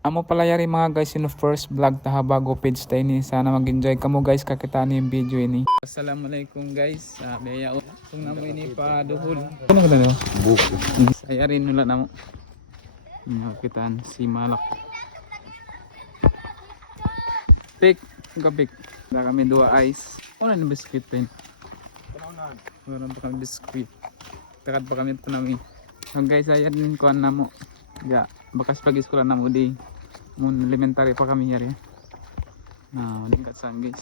Amo pala yari mga guys yung first vlog ta bago page tayo ni. Sana mag-enjoy kamo guys kakita ni yung video ini. Assalamualaikum guys. Baya kung namo ini pa duhol. Ano ka na? Buko. Saya rin nula namo. Makitaan si Malak. Pik, gabik. Da kami dua ice. Ano na biskuit rin? Meron pa kami biskuit. Takad pa kami ito namin. So guys, ayan din ko namo. Ya, bakas pag iskola namo di. Mun elementary pa kami here. Nah, lingkat saan guys.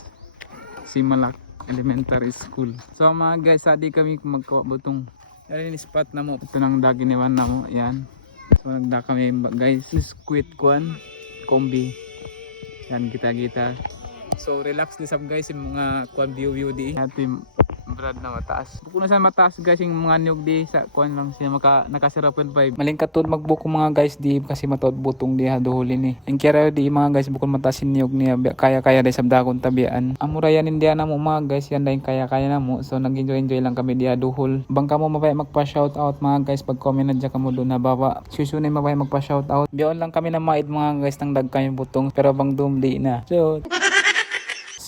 Si Malak Elementary School. So mga guys, adi kami magkawa butong. Yan yung spot namo. Ito nang daginiwan namo. Yan. So nagda kami guys. Biskuit kuan. Kombi. Yan kita-kita. So relax this up guys yung mga kuan view di. Ating brad na mataas. Buko na sa mataas guys yung mga niyog di sa kuan lang siya nakasirapan pa. Malingkat tod magbuko mga guys di kasi matod butong di haduhulin ni. Ang kaya di mga guys bukod mataas yung niyog niya kaya di sabdakon tabian. Amurayan hindi na mo mga guys yan dahil kaya na mo. So nag-enjoy lang kami di haduhol. Bangka mo mabay magpa-shout out mga guys pag comment na dyan kamo doon na baba. Susunod mabay magpa-shout out. Biyon lang kami na maid mga guys nang dag kami butong pero bang dumdi na. So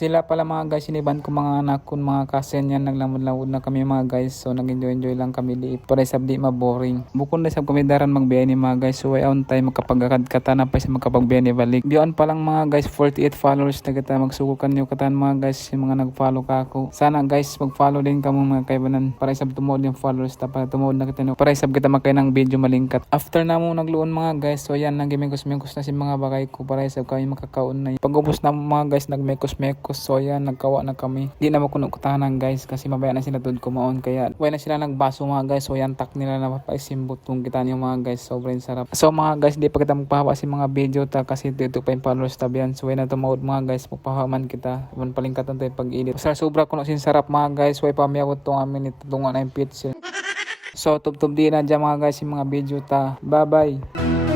sila pala mga guys, iniban ko mga anak ko, mga kasen yan, naglamod-lamod na kami mga guys. So nag-enjoy lang kami di para sabdi ma-boring. Bukod na sab kami daran magbiyahe ni mga guys. So ay on time makapagakad kata na pa sa makapagbiyahe ni balik. Biyon pa lang mga guys, 48 followers na kita magsukukan niyo katan mga guys, yung mga nag-follow ka ako. Sana guys, mag-follow din kamo mga kaibanan para sab tumod yung followers ta para tumod na kita para sab kita makay ng video malingkat. After na mo nagluon mga guys, so yan nagimekos-mekos na si mga bagay ko para sab kami makakaon na. Pag-ubos na mga guys, nagmekos-mekos. So yan, nagkawa na kami. Di na makuno kutahanan guys kasi mabaya na silatud kumaon kaya wala na sila nagbaso mga guys. So yan, tak nila na papaisimbot kung kita niyo mga guys. Sobrang sarap. So mga guys, di pa kita magpahawa si mga video ta kasi dito pa yung followers tabihan. So yan na tumawad mga guys, magpahawaman kita. Iban palingkatan tayo pag-edit. Sobra kuno sin sarap mga guys. Way pamiyawot tong amin ito tungan na yung pizza. So tub-tub di na dyan mga guys yung mga video ta. Bye bye.